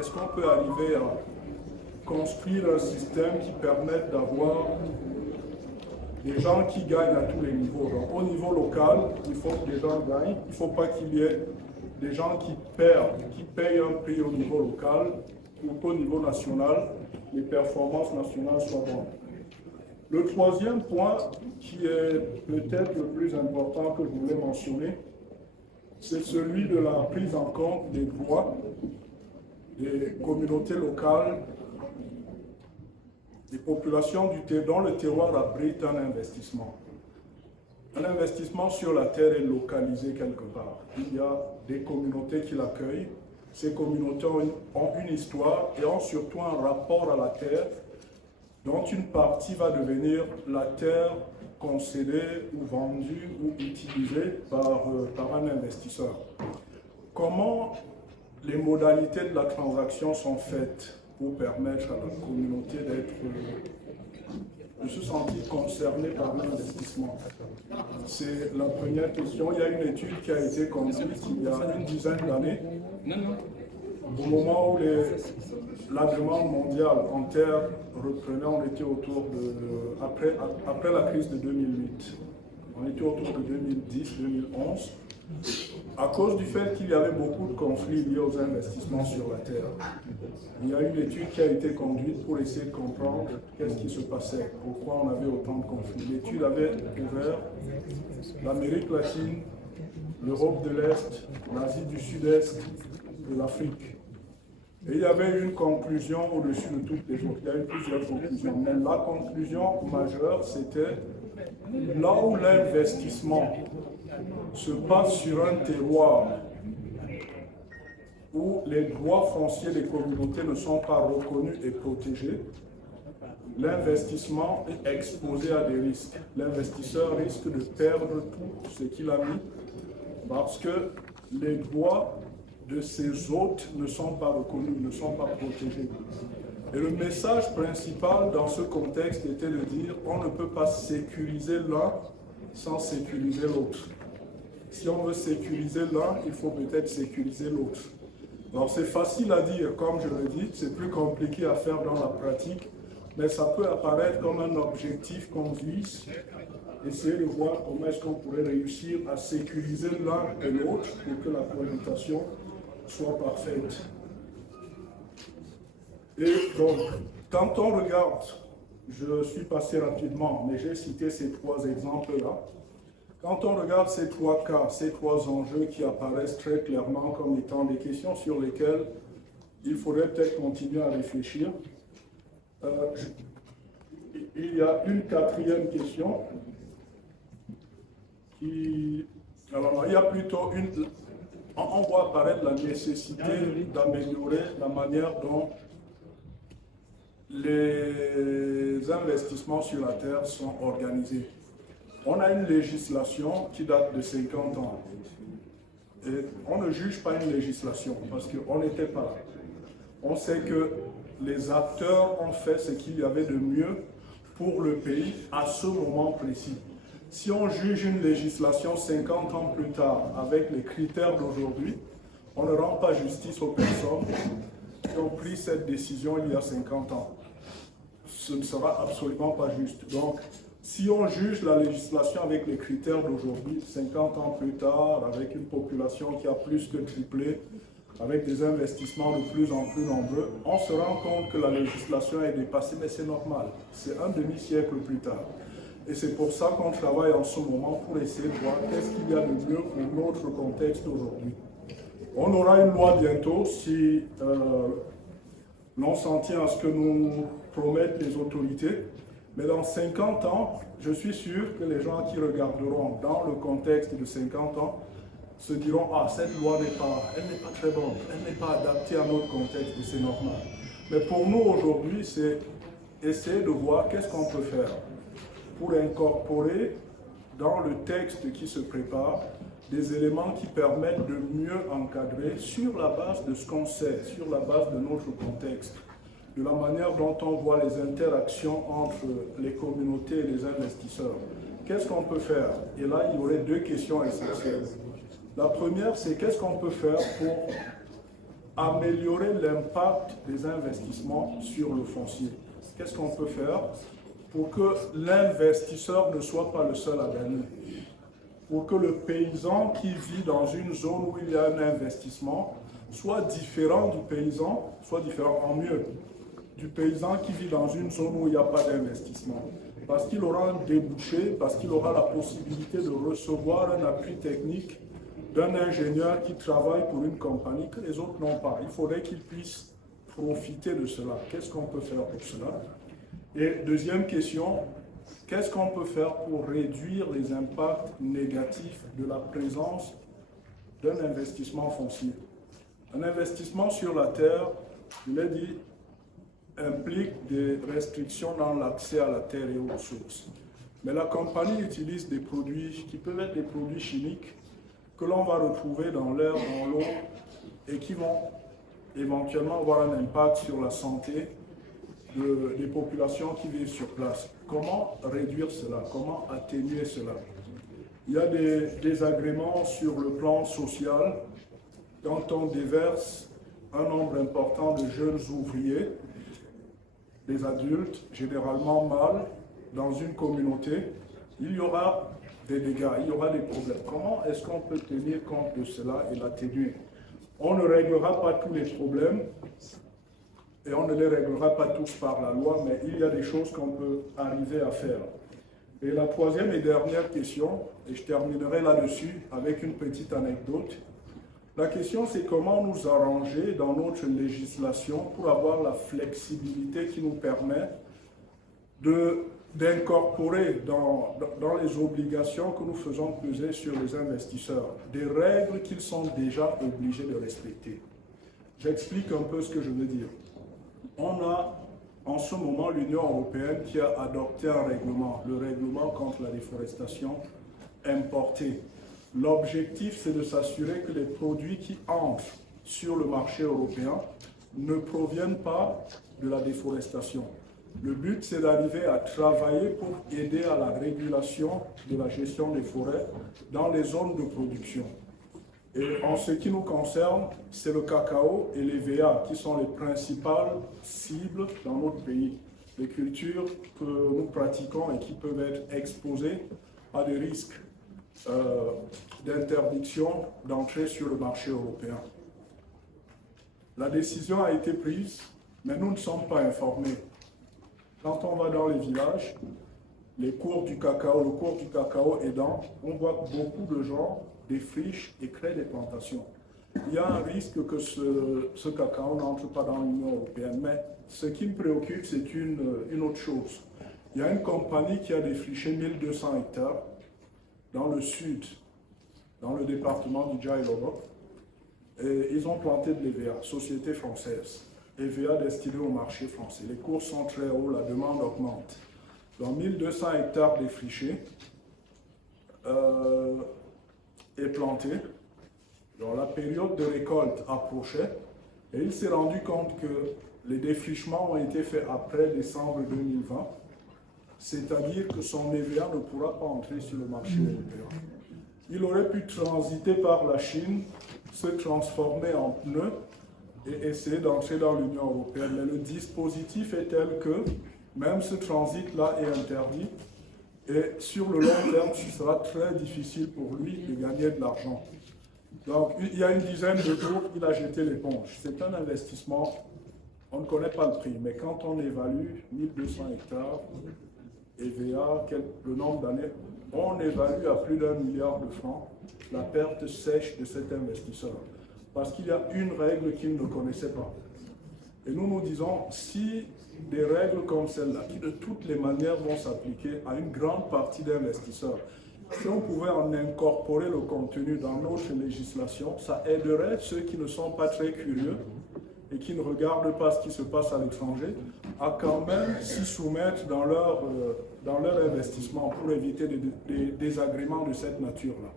est-ce qu'on peut arriver à construire un système qui permette d'avoir des gens qui gagnent à tous les niveaux. Donc, au niveau local, il faut que les gens gagnent. Il ne faut pas qu'il y ait des gens qui perdent, qui payent un prix au niveau local ou qu'au niveau national, les performances nationales soient bonnes. Le troisième point, qui est peut-être le plus important que je voulais mentionner, c'est celui de la prise en compte des droits des communautés locales, des populations dont le terroir abrite un investissement. Un investissement sur la terre est localisé quelque part. Il y a des communautés qui l'accueillent. Ces communautés ont une histoire et ont surtout un rapport à la terre dont une partie va devenir la terre concédée ou vendue ou utilisée par un investisseur. Comment les modalités de la transaction sont faites pour permettre à la communauté de se sentir concernée par l'investissement? C'est la première question. Il y a une étude qui a été conduite il y a une dizaine d'années, au moment où la demande mondiale en terre reprenait. On était autour de, après la crise de 2008, on était autour de 2010-2011, à cause du fait qu'il y avait beaucoup de conflits liés aux investissements sur la terre. Il y a une étude qui a été conduite pour essayer de comprendre qu'est-ce qui se passait, pourquoi on avait autant de conflits. L'étude avait couvert l'Amérique latine, l'Europe de l'Est, l'Asie du Sud-Est et l'Afrique. Et il y avait une conclusion au-dessus de toutes les autres. Il y a eu plusieurs conclusions. Mais la conclusion majeure, c'était là où l'investissement se passe sur un terroir où les droits fonciers des communautés ne sont pas reconnus et protégés, l'investissement est exposé à des risques. L'investisseur risque de perdre tout ce qu'il a mis parce que les droits de ses hôtes ne sont pas reconnus, ne sont pas protégés. Et le message principal dans ce contexte était de dire on ne peut pas sécuriser l'un sans sécuriser l'autre. Si on veut sécuriser l'un, il faut peut-être sécuriser l'autre. Alors c'est facile à dire, comme je le dis, c'est plus compliqué à faire dans la pratique, mais ça peut apparaître comme un objectif qu'on vise, essayer de voir comment est-ce qu'on pourrait réussir à sécuriser l'un et l'autre pour que la cohabitation soit parfaite. Et donc, quand on regarde, je suis passé rapidement, mais j'ai cité ces trois exemples-là. Quand on regarde ces trois cas, ces trois enjeux qui apparaissent très clairement comme étant des questions sur lesquelles il faudrait peut-être continuer à réfléchir, il y a une quatrième question qui... Alors, il y a plutôt une... On voit apparaître la nécessité d'améliorer la manière dont les investissements sur la terre sont organisés. On a une législation qui date de 50 ans. Et on ne juge pas une législation parce qu'on n'était pas là. On sait que les acteurs ont fait ce qu'il y avait de mieux pour le pays à ce moment précis. Si on juge une législation 50 ans plus tard avec les critères d'aujourd'hui, on ne rend pas justice aux personnes qui ont pris cette décision il y a 50 ans. Ce ne sera absolument pas juste. Donc, si on juge la législation avec les critères d'aujourd'hui, 50 ans plus tard, avec une population qui a plus que triplé, avec des investissements de plus en plus nombreux, on se rend compte que la législation est dépassée, mais c'est normal. C'est un demi-siècle plus tard. Et c'est pour ça qu'on travaille en ce moment pour essayer de voir qu'est-ce qu'il y a de mieux pour notre contexte aujourd'hui. On aura une loi bientôt si l'on s'en tient à ce que nous promettent les autorités. Mais dans 50 ans, je suis sûr que les gens qui regarderont dans le contexte de 50 ans se diront « Ah, cette loi n'est pas très bonne, elle n'est pas adaptée à notre contexte et c'est normal. » Mais pour nous aujourd'hui, c'est essayer de voir qu'est-ce qu'on peut faire pour incorporer dans le texte qui se prépare des éléments qui permettent de mieux encadrer sur la base de ce qu'on sait, sur la base de notre contexte, de la manière dont on voit les interactions entre les communautés et les investisseurs. Qu'est-ce qu'on peut faire? Et là, il y aurait deux questions essentielles. La première, c'est qu'est-ce qu'on peut faire pour améliorer l'impact des investissements sur le foncier. Qu'est-ce qu'on peut faire pour que l'investisseur ne soit pas le seul à gagner? Pour que le paysan qui vit dans une zone où il y a un investissement soit différent du paysan, soit différent en mieux, du paysan qui vit dans une zone où il n'y a pas d'investissement. Parce qu'il aura un débouché, parce qu'il aura la possibilité de recevoir un appui technique d'un ingénieur qui travaille pour une compagnie que les autres n'ont pas. Il faudrait qu'il puisse profiter de cela. Qu'est-ce qu'on peut faire pour cela? Et deuxième question, qu'est-ce qu'on peut faire pour réduire les impacts négatifs de la présence d'un investissement foncier? Un investissement sur la terre, je l'ai dit, implique des restrictions dans l'accès à la terre et aux ressources. Mais la compagnie utilise des produits qui peuvent être des produits chimiques que l'on va retrouver dans l'air, dans l'eau, et qui vont éventuellement avoir un impact sur la santé des populations qui vivent sur place. Comment réduire cela? Comment atténuer cela? Il y a des désagréments sur le plan social quand on déverse un nombre important de jeunes ouvriers, des adultes, généralement mâles, dans une communauté. Il y aura des dégâts, il y aura des problèmes. Comment est-ce qu'on peut tenir compte de cela et l'atténuer? On ne réglera pas tous les problèmes et on ne les réglera pas tous par la loi, mais il y a des choses qu'on peut arriver à faire. Et la troisième et dernière question, et je terminerai là-dessus avec une petite anecdote. La question, c'est comment nous arranger dans notre législation pour avoir la flexibilité qui nous permet d'incorporer dans les obligations que nous faisons peser sur les investisseurs des règles qu'ils sont déjà obligés de respecter. J'explique un peu ce que je veux dire. On a en ce moment l'Union européenne qui a adopté un règlement, le règlement contre la déforestation importée. L'objectif, c'est de s'assurer que les produits qui entrent sur le marché européen ne proviennent pas de la déforestation. Le but, c'est d'arriver à travailler pour aider à la régulation de la gestion des forêts dans les zones de production. Et en ce qui nous concerne, c'est le cacao et les VA qui sont les principales cibles dans notre pays. Les cultures que nous pratiquons et qui peuvent être exposées à des risques d'interdiction d'entrer sur le marché européen. La décision a été prise, mais nous ne sommes pas informés. Quand on va dans les villages, le cours du cacao aidant, on voit que beaucoup de gens défrichent et créent des plantations. Il y a un risque que ce cacao n'entre pas dans l'Union européenne, mais ce qui me préoccupe, c'est une autre chose. Il y a une compagnie qui a défriché 1200 hectares dans le sud, dans le département du Djaïloro, et ils ont planté de l'EVA, société française, EVA destinée au marché français. Les cours sont très hauts, la demande augmente. Dans 1200 hectares défrichés et plantés, dans la période de récolte approchait, et il s'est rendu compte que les défrichements ont été faits après décembre 2020, c'est-à-dire que son EVA ne pourra pas entrer sur le marché européen. Il aurait pu transiter par la Chine, se transformer en pneus et essayer d'entrer dans l'Union européenne. Mais le dispositif est tel que même ce transit-là est interdit et sur le long terme, ce sera très difficile pour lui de gagner de l'argent. Donc, il y a une dizaine de jours, il a jeté l'éponge. C'est un investissement, on ne connaît pas le prix, mais quand on évalue 1200 hectares, EVA, le nombre d'années, on évalue à plus d'1 milliard de francs la perte sèche de cet investisseur. Parce qu'il y a une règle qu'il ne connaissait pas. Et nous nous disons, si des règles comme celle-là, qui de toutes les manières vont s'appliquer à une grande partie d'investisseurs, si on pouvait en incorporer le contenu dans notre législation, ça aiderait ceux qui ne sont pas très curieux et qui ne regardent pas ce qui se passe à l'étranger, à quand même s'y soumettre dans leur investissement pour éviter des désagréments de cette nature-là.